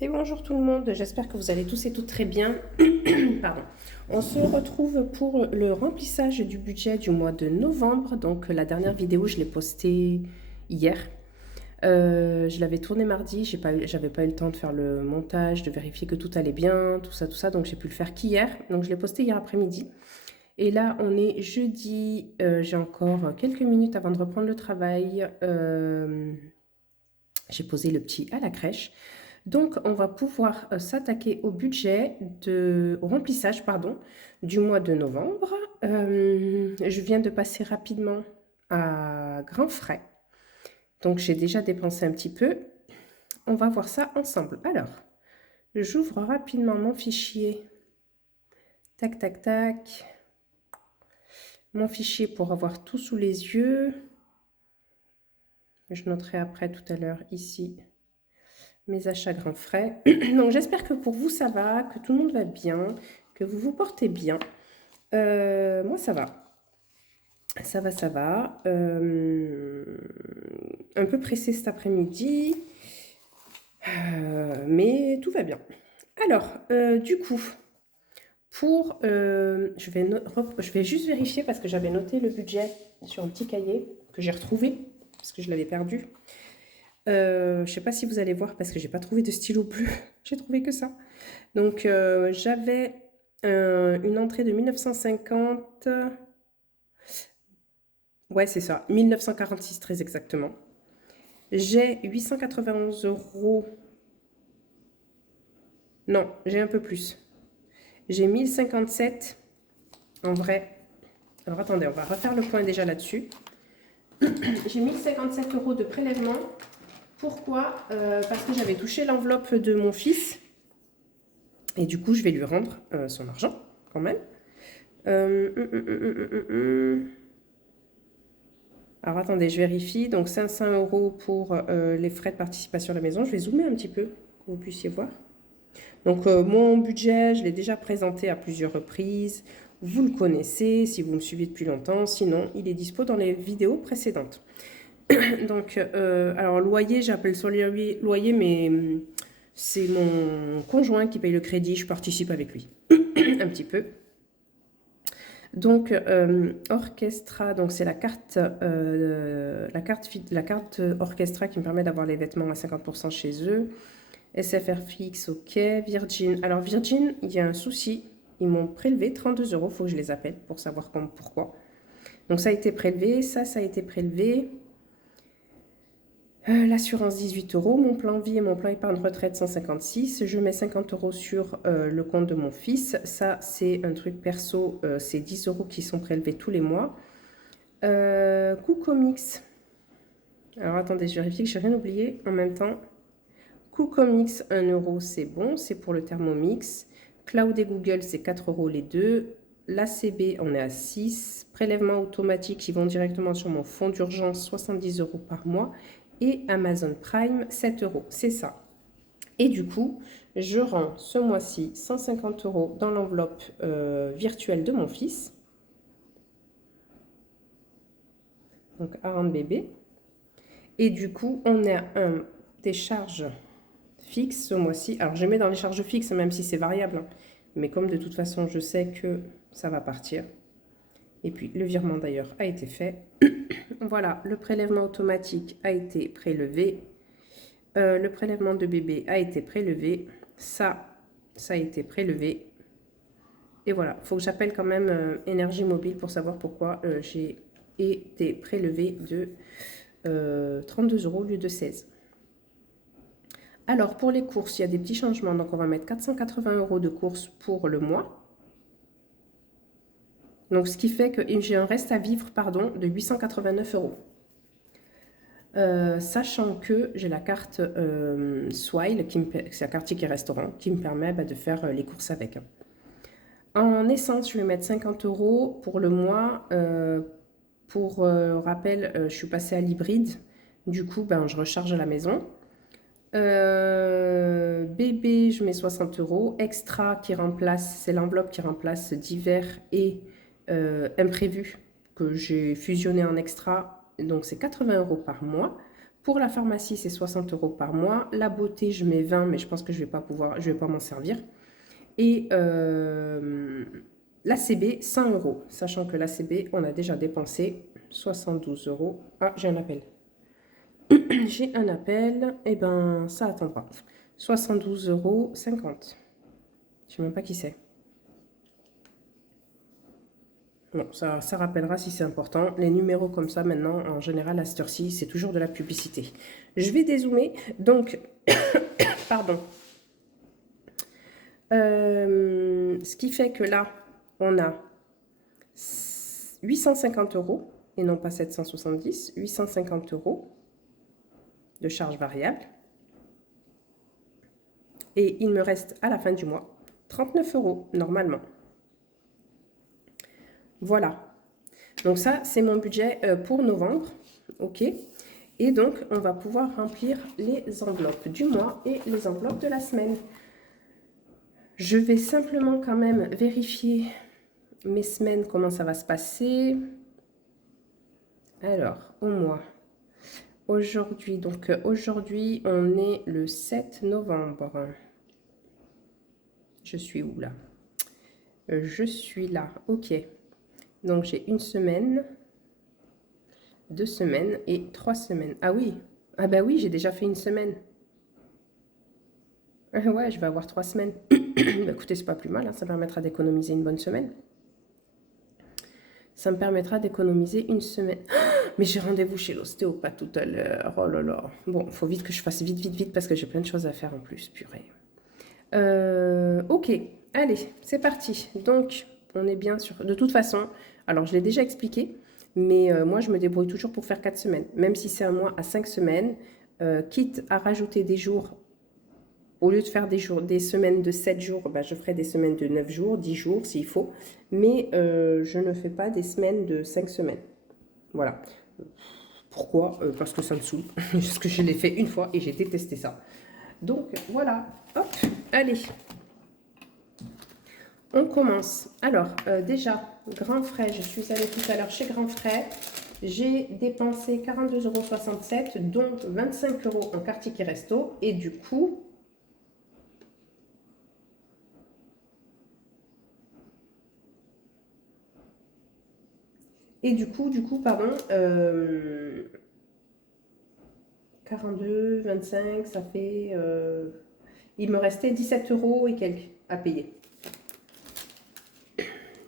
Et bonjour tout le monde, j'espère que vous allez tous et toutes très bien. Pardon. On se retrouve pour le remplissage du budget du mois de novembre. Donc la dernière vidéo, je l'ai postée hier. Je l'avais tournée mardi, j'avais pas eu le temps de faire le montage, de vérifier que tout allait bien, tout ça. Donc j'ai pu le faire qu'hier. Donc je l'ai posté hier après-midi. Et là, on est jeudi. J'ai encore quelques minutes avant de reprendre le travail. J'ai posé le petit à la crèche. Donc, on va pouvoir s'attaquer au remplissage, pardon, du mois de novembre. Je viens de passer rapidement à grands frais. Donc, j'ai déjà dépensé un petit peu. On va voir ça ensemble. Alors, j'ouvre rapidement mon fichier. Tac, tac, tac. Mon fichier pour avoir tout sous les yeux. Je noterai après tout à l'heure ici mes achats grands frais. Donc j'espère que pour vous ça va, que tout le monde va bien, que vous vous portez bien. Moi ça va. Ça va, ça va. Un peu pressé cet après-midi, mais tout va bien. Alors, du coup, je vais juste vérifier parce que j'avais noté le budget sur un petit cahier que j'ai retrouvé parce que je l'avais perdu. Je ne sais pas si vous allez voir parce que j'ai pas trouvé de stylo bleu. J'ai trouvé que ça. Donc j'avais une entrée de 1950. Ouais, c'est ça. 1946 très exactement. J'ai 891 euros. Non, j'ai un peu plus. J'ai 1057 en vrai. Alors attendez, on va refaire le point déjà là-dessus. J'ai 1057 euros de prélèvement. Pourquoi parce que j'avais touché l'enveloppe de mon fils. Et du coup, je vais lui rendre son argent, quand même. Alors, attendez, je vérifie. Donc, 500 euros pour les frais de participation à la maison. Je vais zoomer un petit peu, pour que vous puissiez voir. Donc, mon budget, je l'ai déjà présenté à plusieurs reprises. Vous le connaissez si vous me suivez depuis longtemps. Sinon, il est dispo dans les vidéos précédentes. Donc, alors, loyer, j'appelle ça loyer, mais c'est mon conjoint qui paye le crédit. Je participe avec lui un petit peu. Donc, Orchestra, donc c'est la carte Orchestra qui me permet d'avoir les vêtements à 50% chez eux. SFR fixe, ok. Virgin, alors Virgin, il y a un souci. Ils m'ont prélevé 32 euros, il faut que je les appelle pour savoir pourquoi. Donc ça a été prélevé, ça a été prélevé. L'assurance 18 euros, mon plan vie et mon plan épargne retraite 156. Je mets 50 euros sur le compte de mon fils. Ça, c'est un truc perso, c'est 10 euros qui sont prélevés tous les mois. Comics. Alors attendez, je vérifie que je n'ai rien oublié en même temps. Comics 1 euro, c'est bon, c'est pour le Thermomix. Cloud et Google, c'est 4 euros les deux. L'ACB, on est à 6. Prélèvements automatiques qui vont directement sur mon fonds d'urgence, 70 euros par mois. Et Amazon Prime, 7 euros. C'est ça. Et du coup, je rends ce mois-ci 150 euros dans l'enveloppe virtuelle de mon fils. Donc, Aaron bébé. Et du coup, on a des charges fixes ce mois-ci. Alors, je mets dans les charges fixes, même si c'est variable. Mais comme de toute façon, je sais que ça va partir. Et puis, le virement d'ailleurs a été fait. Voilà, le prélèvement automatique a été prélevé. Le prélèvement de bébé a été prélevé. Ça a été prélevé. Et voilà, il faut que j'appelle quand même Énergie Mobile pour savoir pourquoi j'ai été prélevé de 32 euros au lieu de 16. Alors, pour les courses, il y a des petits changements. Donc, on va mettre 480 euros de courses pour le mois. Donc, ce qui fait que j'ai un reste à vivre, pardon, de 889 euros. Sachant que j'ai la carte Swile, c'est la carte ticket restaurant, qui me permet de faire les courses avec. En essence, je vais mettre 50 euros pour le mois. Pour rappel, je suis passée à l'hybride. Du coup, je recharge à la maison. Bébé, je mets 60 euros. Extra qui remplace, c'est l'enveloppe qui remplace divers et imprévu que j'ai fusionné en extra. Donc c'est 80 euros par mois Pour la pharmacie, c'est 60 € par mois. La beauté, je mets 20, mais je pense que je vais pas m'en servir. Et l'ACB, 100 €. Sachant que l'ACB, on a déjà dépensé 72 €. Ah, j'ai un appel. J'ai un appel. Eh ben, ça attendra. 72,50 €. Je sais même pas qui c'est. Bon, ça rappellera si c'est important. Les numéros comme ça, maintenant, en général, à cette heure-ci, c'est toujours de la publicité. Je vais dézoomer. Donc, pardon. Ce qui fait que là, on a 850 € et non pas 770. 850 € de charge variable. Et il me reste à la fin du mois 39 € normalement. Voilà. Donc ça, c'est mon budget pour novembre. OK. Et donc, on va pouvoir remplir les enveloppes du mois et les enveloppes de la semaine. Je vais simplement quand même vérifier mes semaines, comment ça va se passer. Alors, au mois. Aujourd'hui, donc aujourd'hui, on est le 7 novembre. Je suis où là? Je suis là. OK. Donc, j'ai une semaine, 2 semaines et 3 semaines. Ah oui. Ah bah oui, j'ai déjà fait une semaine. Ouais, je vais avoir 3 semaines. Bah, écoutez, c'est pas plus mal, hein, ça permettra d'économiser une bonne semaine. Ça me permettra d'économiser une semaine. Mais j'ai rendez-vous chez l'ostéopathe tout à l'heure. Oh là là. Bon, il faut vite que je fasse vite parce que j'ai plein de choses à faire en plus, purée. Ok, allez, c'est parti. Donc, on est bien sûr. De toute façon, alors je l'ai déjà expliqué, mais moi je me débrouille toujours pour faire 4 semaines. Même si c'est un mois à 5 semaines, quitte à rajouter des jours. Au lieu de faire des semaines de 7 jours, bah, je ferai des semaines de 9 jours, 10 jours s'il faut. Mais je ne fais pas des semaines de 5 semaines. Voilà. Pourquoi? Parce que ça me saoule. Parce que je l'ai fait une fois et j'ai détesté ça. Donc voilà. Hop, allez. On commence. Alors, déjà, Grand Frais. Je suis allée tout à l'heure chez Grand Frais. J'ai dépensé 42,67 €, dont 25 € en carte ticket resto. Et du coup... pardon, 42, 25, ça fait... il me restait 17 € et quelques à payer.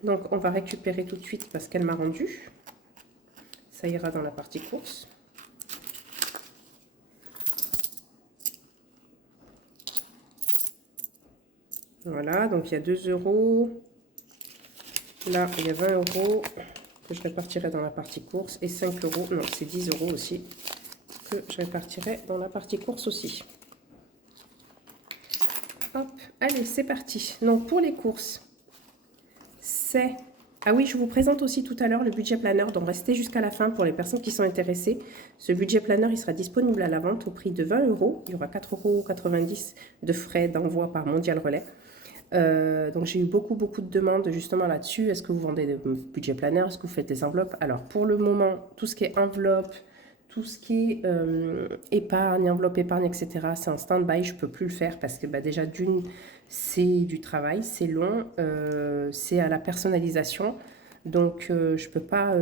Donc, on va récupérer tout de suite parce qu'elle m'a rendu. Ça ira dans la partie course. Voilà, donc il y a 2 €. Là, il y a 20 € que je répartirai dans la partie course. Et 5 €, non, c'est 10 € aussi, que je répartirai dans la partie course aussi. Hop, allez, c'est parti. Donc, pour les courses, c'est... Ah oui, je vous présente aussi tout à l'heure le budget planner, donc restez jusqu'à la fin pour les personnes qui sont intéressées. Ce budget planner, il sera disponible à la vente au prix de 20 €. Il y aura 4,90 € de frais d'envoi par Mondial Relais. Donc j'ai eu beaucoup de demandes justement là-dessus. Est-ce que vous vendez des budget planner? Est-ce que vous faites des enveloppes? Alors pour le moment, tout ce qui est enveloppe, tout ce qui est épargne, enveloppe épargne, etc., c'est en stand-by. Je ne peux plus le faire parce que bah, déjà d'une, c'est du travail, c'est long, c'est à la personnalisation. Donc je peux pas,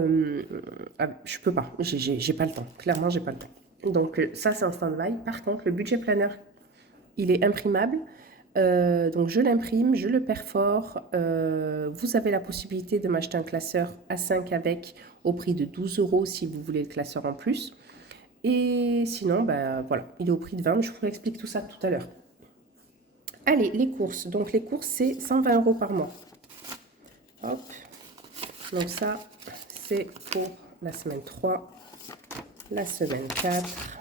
j'ai pas le temps. Clairement, j'ai pas le temps. Donc ça, c'est en stand-by. Par contre, le budget planner, il est imprimable. Donc je l'imprime, je le perfore. Vous avez la possibilité de m'acheter un classeur A5 avec au prix de 12 € si vous voulez le classeur en plus. Et sinon, bah, voilà, il est au prix de 20. Je vous explique tout ça tout à l'heure. Allez, les courses. Donc les courses, c'est 120 € par mois. Hop. Donc ça, c'est pour la semaine 3, la semaine 4.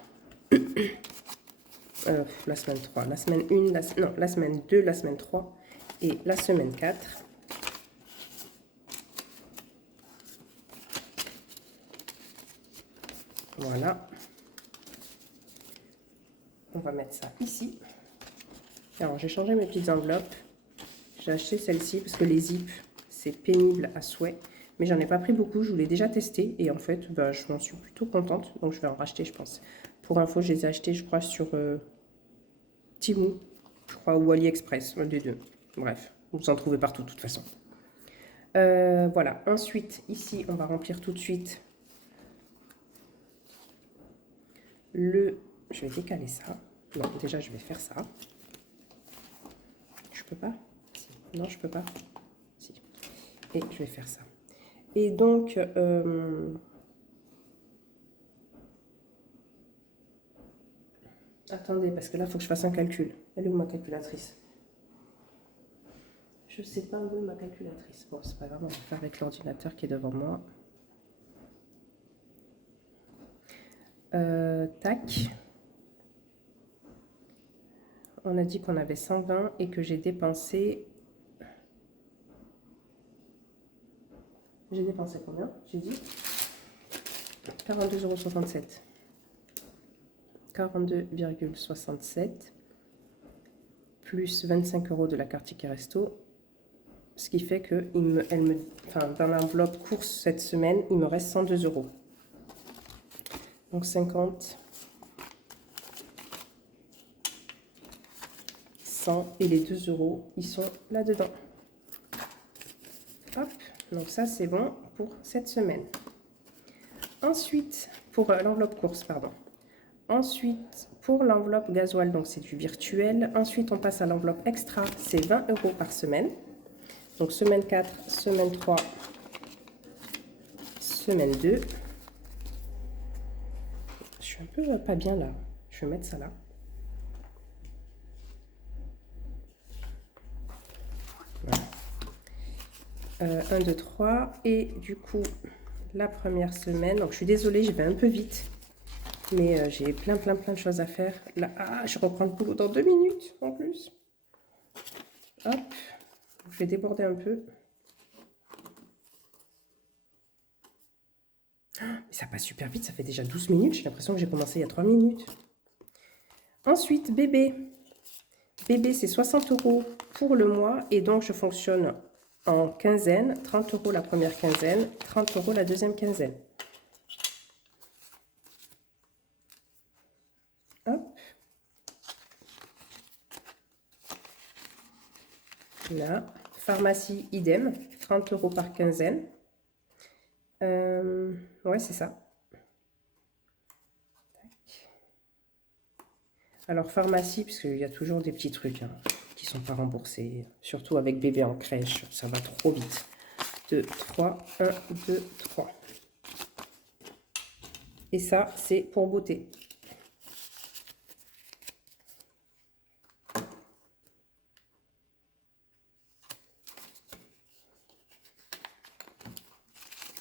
La semaine 3, la semaine 1, la semaine 2, la semaine 3 et la semaine 4. Voilà. On va mettre ça ici. Alors, j'ai changé mes petites enveloppes. J'ai acheté celle-ci parce que les zips, c'est pénible à souhait. Mais j'en ai pas pris beaucoup, je voulais déjà tester. Et en fait, bah, je m'en suis plutôt contente. Donc, je vais en racheter, je pense, Pour info, je les ai achetés, je crois, sur Temu, je crois, ou AliExpress, un des deux. Bref, vous en trouvez partout de toute façon. Voilà, ensuite, ici, on va remplir tout de suite le... Je vais décaler ça. Non, déjà, je vais faire ça. Je peux pas? Si. Non, je peux pas. Si. Et je vais faire ça. Et donc... Attendez, parce que là, il faut que je fasse un calcul. Elle est où ma calculatrice? Je sais pas où est ma calculatrice. Bon, c'est pas grave, on va faire avec l'ordinateur qui est devant moi. Tac. On a dit qu'on avait 120 et que j'ai dépensé... J'ai dépensé combien? J'ai dit 42,67 €. 42,67 plus 25 € de la carte ticket resto. Ce qui fait que dans l'enveloppe course cette semaine, il me reste 102 €. Donc 50, 100 et les 2 €, ils sont là-dedans. Hop, donc ça c'est bon pour cette semaine. Ensuite, pour l'enveloppe course, pardon. Ensuite, pour l'enveloppe gasoil, donc c'est du virtuel. Ensuite, on passe à l'enveloppe extra, c'est 20 € par semaine. Donc semaine 4, semaine 3, semaine 2. Je suis un peu pas bien là. Je vais mettre ça là. Voilà. 1, 2, 3. Et du coup, la première semaine. Donc je suis désolée, je vais un peu vite. Mais j'ai plein de choses à faire. Là, je reprends le boulot dans 2 minutes en plus. Hop. Je vais déborder un peu. Mais ça passe super vite, ça fait déjà 12 minutes. J'ai l'impression que j'ai commencé il y a 3 minutes. Ensuite, bébé. Bébé, c'est 60 € pour le mois. Et donc, je fonctionne en quinzaine. 30 € la première quinzaine, 30 € la deuxième quinzaine. Hop. Là. Pharmacie, idem. 30 € par quinzaine. Ouais, c'est ça. Alors, pharmacie, parce qu'il y a toujours des petits trucs qui ne sont pas remboursés. Surtout avec bébé en crèche, ça va trop vite. 2, 3, 1, 2, 3. Et ça, c'est pour beauté.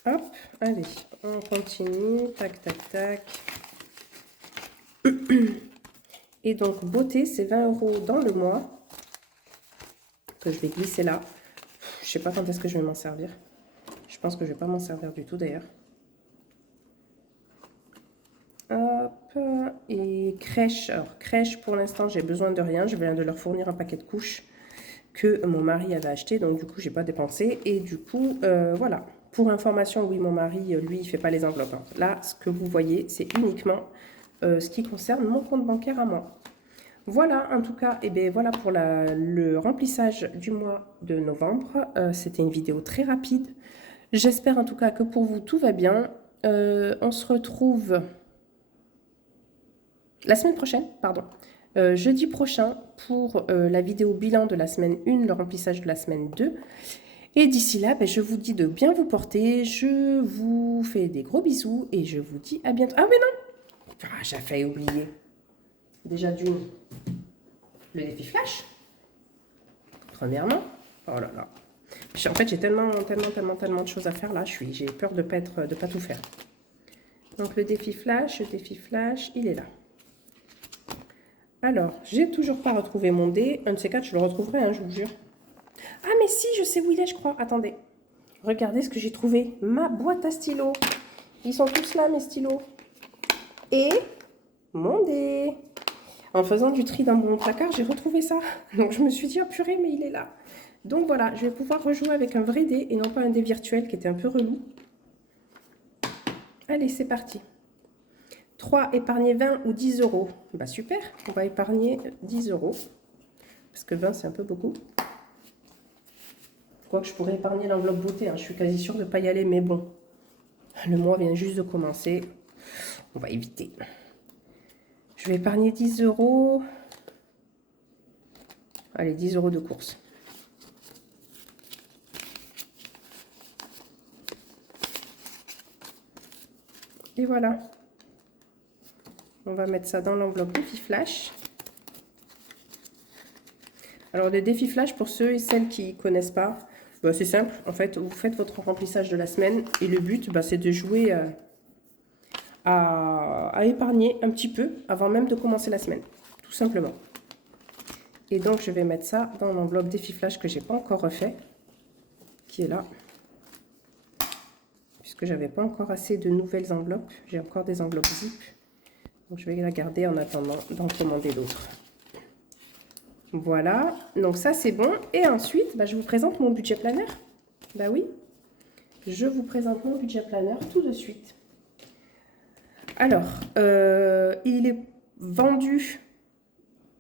Hop, allez, on continue. Tac, tac, tac. Et donc, beauté, c'est 20 € dans le mois. Que je vais glisser là. Je sais pas quand est-ce que je vais m'en servir. Je pense que je vais pas m'en servir du tout d'ailleurs. Hop, et crèche. Alors, crèche, pour l'instant, j'ai besoin de rien. Je viens de leur fournir un paquet de couches que mon mari avait acheté. Donc, du coup, j'ai pas dépensé. Et du coup, voilà. Pour information, oui, mon mari, lui, il fait pas les enveloppes. Hein. Là, ce que vous voyez, c'est uniquement ce qui concerne mon compte bancaire à moi. Voilà, en tout cas, et bien voilà pour le remplissage du mois de novembre. C'était une vidéo très rapide. J'espère en tout cas que pour vous, tout va bien. On se retrouve la semaine prochaine, pardon. Jeudi prochain pour la vidéo bilan de la semaine 1, le remplissage de la semaine 2. Et d'ici là, ben, je vous dis de bien vous porter. Je vous fais des gros bisous et je vous dis à bientôt. Ah oui, non! Ah, j'ai failli oublier. Déjà d'une, le défi flash. Premièrement. Oh là là. En fait, j'ai tellement de choses à faire là. J'ai peur de pas tout faire. Donc le défi flash, il est là. Alors, j'ai toujours pas retrouvé mon dé. Un de ces quatre, je le retrouverai, hein, je vous jure. Ah mais si, je sais où il est, je crois. Attendez. Regardez ce que j'ai trouvé. Ma boîte à stylos. Ils sont tous là, mes stylos. Et mon dé. En faisant du tri dans mon placard, j'ai retrouvé ça. Donc je me suis dit, oh purée, mais il est là. Donc voilà, je vais pouvoir rejouer avec un vrai dé et non pas un dé virtuel qui était un peu relou. Allez, c'est parti. 3, épargner 20 ou 10 euros. Bah super, on va épargner 10 euros. Parce que 20, c'est un peu beaucoup. Quoique je pourrais épargner l'enveloppe beauté, hein. Je suis quasi sûre de ne pas y aller, mais bon. Le mois vient juste de commencer. On va éviter. Je vais épargner 10 euros. Allez, 10 euros de course. Et voilà. On va mettre ça dans l'enveloppe défi flash. Alors, le défi flash, pour ceux et celles qui ne connaissent pas, bah, c'est simple. En fait, vous faites votre remplissage de la semaine et le but, bah, c'est de jouer à épargner un petit peu avant même de commencer la semaine. Tout simplement. Et donc, je vais mettre ça dans l'enveloppe défi flash que je n'ai pas encore refait, qui est là. Puisque je n'avais pas encore assez de nouvelles enveloppes. J'ai encore des enveloppes zip. Donc, je vais la garder en attendant d'en commander d'autres. Voilà, donc ça c'est bon. Et ensuite, bah, je vous présente mon budget planner. Bah oui, je vous présente mon budget planner tout de suite. Alors, il est vendu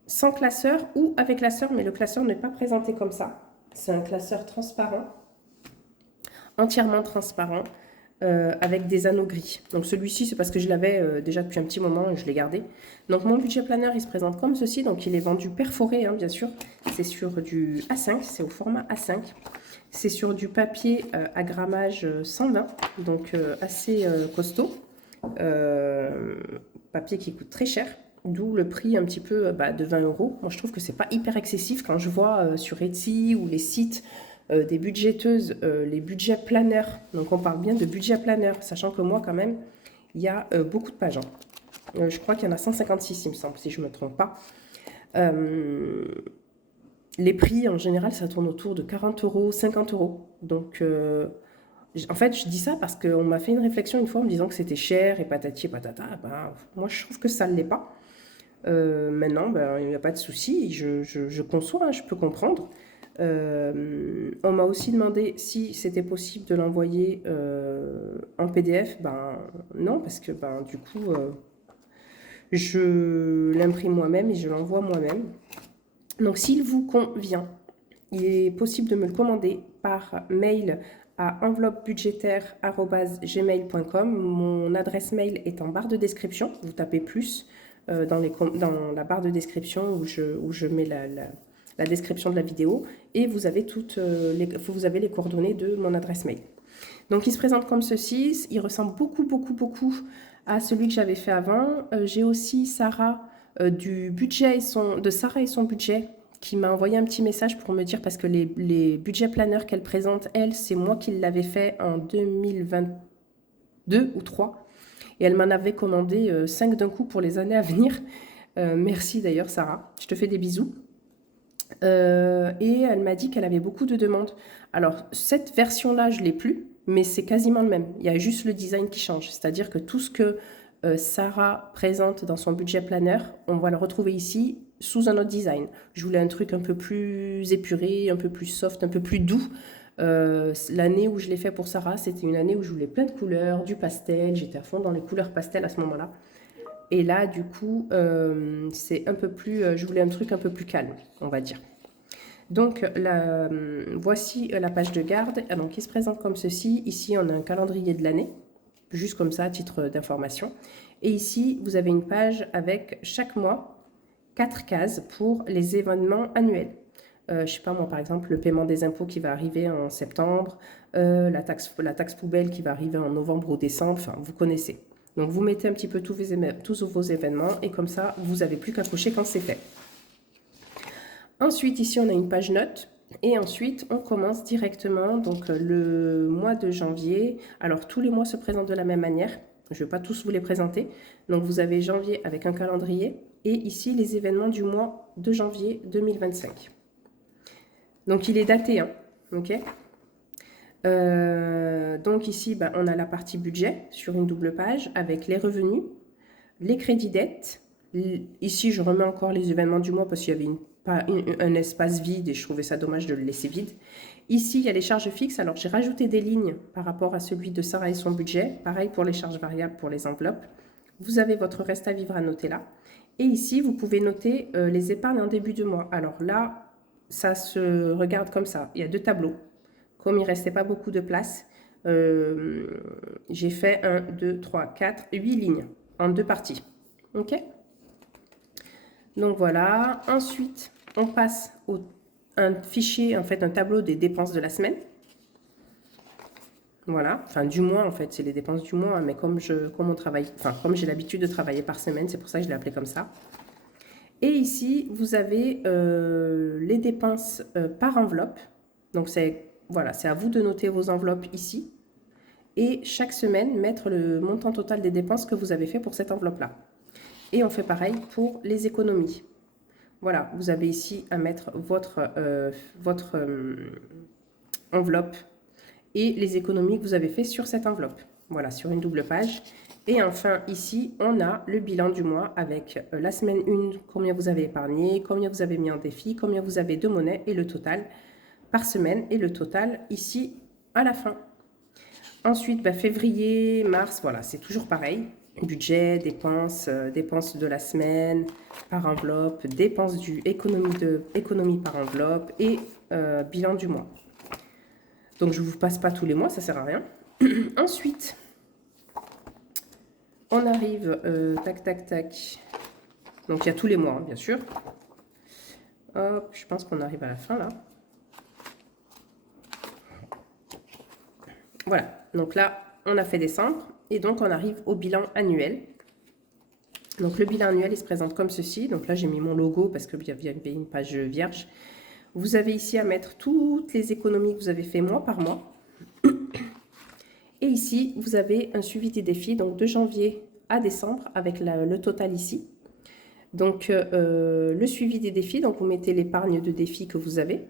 sans classeur ou avec classeur, mais le classeur n'est pas présenté comme ça. C'est un classeur transparent, entièrement transparent, avec des anneaux gris. Donc celui-ci, c'est parce que je l'avais déjà depuis un petit moment et je l'ai gardé. Donc mon budget planner, il se présente comme ceci. Donc il est vendu perforé, hein, bien sûr. C'est sur du A5, c'est au format A5. C'est sur du papier à grammage 120, donc assez costaud. Papier qui coûte très cher. D'où le prix un petit peu de 20 euros. Moi, je trouve que c'est pas hyper excessif quand je vois sur Etsy ou les sites des budgéteuses, les budgets planeurs. Donc, on parle bien de budget planeur, sachant que moi, quand même, il y a beaucoup de pages. Hein. Je crois qu'il y en a 156, il me semble, si je ne me trompe pas. Les prix, en général, ça tourne autour de 40 euros, 50 euros. Donc, en fait, je dis ça parce qu'on m'a fait une réflexion une fois en me disant que c'était cher et patati et patata. Ben, moi, je trouve que ça ne l'est pas. Maintenant, ben, il n'y a pas de souci. Je conçois, hein, je peux comprendre. On m'a aussi demandé si c'était possible de l'envoyer en PDF. Ben non, parce que ben, du coup, je l'imprime moi-même et je l'envoie moi-même. Donc, s'il vous convient, il est possible de me le commander par mail à enveloppebudgétaire@gmail.com. Mon adresse mail est en barre de description. Vous tapez plus dans la barre de description où je mets la description de la vidéo et vous avez vous avez les coordonnées de mon adresse mail. Donc il se présente comme ceci, il ressemble beaucoup à celui que j'avais fait avant. J'ai aussi Sarah du budget de Sarah et son budget qui m'a envoyé un petit message pour me dire, parce que les budgets planeurs qu'elle présente, elle, c'est moi qui l'avais fait en 2022 ou 3. Et elle m'en avait commandé 5 d'un coup pour les années à venir. Merci d'ailleurs Sarah, je te fais des bisous. Et elle m'a dit qu'elle avait beaucoup de demandes. Alors cette version-là, je ne l'ai plus, mais c'est quasiment le même. Il y a juste le design qui change. C'est-à-dire que tout ce que Sarah présente dans son budget planner, on va le retrouver ici sous un autre design. Je voulais un truc un peu plus épuré, un peu plus soft, un peu plus doux. L'année où je l'ai fait pour Sarah, c'était une année où je voulais plein de couleurs, du pastel. J'étais à fond dans les couleurs pastel à ce moment-là. Et là, du coup, c'est un peu plus... je voulais un truc un peu plus calme, on va dire. Donc, voici la page de garde. Donc, il se présente comme ceci. Ici, on a un calendrier de l'année, juste comme ça, à titre d'information. Et ici, vous avez une page avec chaque mois 4 cases pour les événements annuels. Je ne sais pas moi, par exemple, le paiement des impôts qui va arriver en septembre, la taxe poubelle qui va arriver en novembre ou décembre, enfin, vous connaissez. Donc, vous mettez un petit peu tous vos événements et comme ça, vous n'avez plus qu'à cocher quand c'est fait. Ensuite, ici, on a une page notes. Et ensuite, on commence directement donc le mois de janvier. Alors, tous les mois se présentent de la même manière. Je ne vais pas tous vous les présenter. Donc, vous avez janvier avec un calendrier. Et ici, les événements du mois de janvier 2025. Donc, il est daté, hein, ok. Donc, ici, on a la partie budget sur une double page avec les revenus, les crédits dettes. Ici, je remets encore les événements du mois parce qu'il y avait un espace vide et je trouvais ça dommage de le laisser vide. Ici, il y a les charges fixes. Alors, j'ai rajouté des lignes par rapport à celui de Sarah et son budget. Pareil pour les charges variables pour les enveloppes. Vous avez votre reste à vivre à noter là. Et ici, vous pouvez noter les épargnes en début de mois. Alors là, ça se regarde comme ça. Il y a 2 tableaux. Comme il ne restait pas beaucoup de place, j'ai fait 1, 2, 3, 4, 8 lignes en 2 parties. OK? Donc voilà. Ensuite, on passe un fichier, en fait, un tableau des dépenses de la semaine. Voilà, enfin du mois en fait, c'est les dépenses du mois, hein, mais comme on travaille, enfin comme j'ai l'habitude de travailler par semaine, c'est pour ça que je l'ai appelé comme ça. Et ici, vous avez les dépenses par enveloppe. Donc voilà, c'est à vous de noter vos enveloppes ici. Et chaque semaine, mettre le montant total des dépenses que vous avez fait pour cette enveloppe-là. Et on fait pareil pour les économies. Voilà, vous avez ici à mettre votre enveloppe et les économies que vous avez fait sur cette enveloppe. Voilà, sur une double page. Et enfin, ici, on a le bilan du mois avec la semaine 1, combien vous avez épargné, combien vous avez mis en défi, combien vous avez de monnaie et le total par semaine et le total ici à la fin. Ensuite, février, mars, voilà, c'est toujours pareil. Budget, dépenses, dépenses de la semaine par enveloppe, dépenses économie par enveloppe et bilan du mois. Donc, je ne vous passe pas tous les mois, ça ne sert à rien. Ensuite, on arrive, tac, tac, tac. Donc, il y a tous les mois, hein, bien sûr. Hop, je pense qu'on arrive à la fin, là. Voilà, donc là, on a fait décembre. Et donc, on arrive au bilan annuel. Donc, le bilan annuel, il se présente comme ceci. Donc là, j'ai mis mon logo parce qu'il y avait une page vierge. Vous avez ici à mettre toutes les économies que vous avez fait mois par mois. Et ici, vous avez un suivi des défis, donc de janvier à décembre, avec le total ici. Donc, le suivi des défis, donc vous mettez l'épargne de défis que vous avez.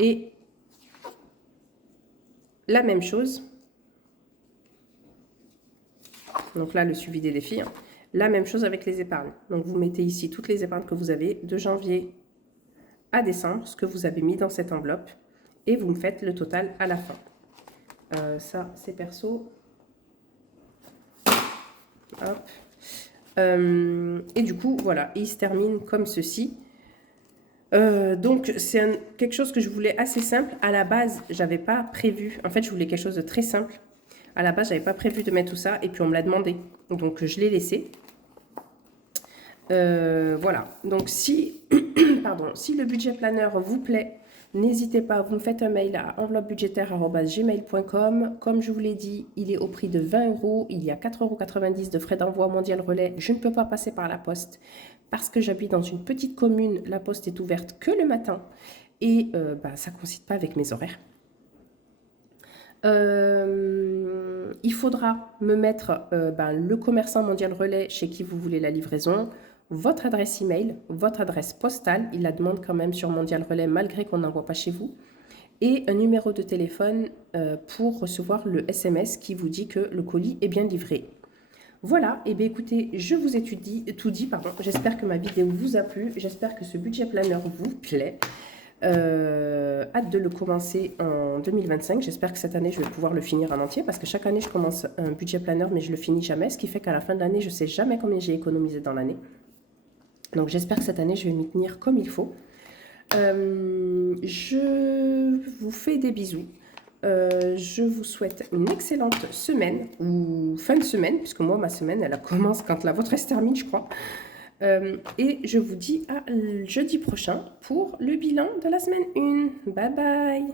Et la même chose. Donc là, le suivi des défis. Hein. La même chose avec les épargnes. Donc, vous mettez ici toutes les épargnes que vous avez de janvier à décembre, ce que vous avez mis dans cette enveloppe. Et vous me faites le total à la fin. Ça, c'est perso. Hop. Et du coup, voilà, il se termine comme ceci. Donc, c'est quelque chose que je voulais assez simple. À la base, j'avais pas prévu. En fait, je voulais quelque chose de très simple. À la base, j'avais pas prévu de mettre tout ça. Et puis, on me l'a demandé. Donc, je l'ai laissé. Voilà. Donc, si, pardon, si le budget planeur vous plaît, n'hésitez pas, vous me faites un mail à enveloppebudgétaire@gmail.com. Comme je vous l'ai dit, il est au prix de 20 €. Il y a 4,90 € de frais d'envoi Mondial Relais. Je ne peux pas passer par la poste parce que j'habite dans une petite commune. La poste est ouverte que le matin et ça ne coïncide pas avec mes horaires. Il faudra me mettre le commerçant Mondial Relais chez qui vous voulez la livraison, votre adresse email, votre adresse postale, il la demande quand même sur Mondial Relais malgré qu'on n'envoie pas chez vous, et un numéro de téléphone pour recevoir le SMS qui vous dit que le colis est bien livré. Voilà, et bien écoutez, je vous ai tout dit, pardon. J'espère que ma vidéo vous a plu, j'espère que ce budget planeur vous plaît. Hâte de le commencer en 2025. J'espère que cette année, je vais pouvoir le finir en entier parce que chaque année, je commence un budget planeur, mais je le finis jamais, ce qui fait qu'à la fin de l'année, je ne sais jamais combien j'ai économisé dans l'année. Donc, j'espère que cette année, je vais m'y tenir comme il faut. Je vous fais des bisous. Je vous souhaite une excellente semaine ou fin de semaine, puisque moi, ma semaine, elle commence quand la vôtre se termine, je crois. Et je vous dis à jeudi prochain pour le bilan de la semaine 1. Bye bye!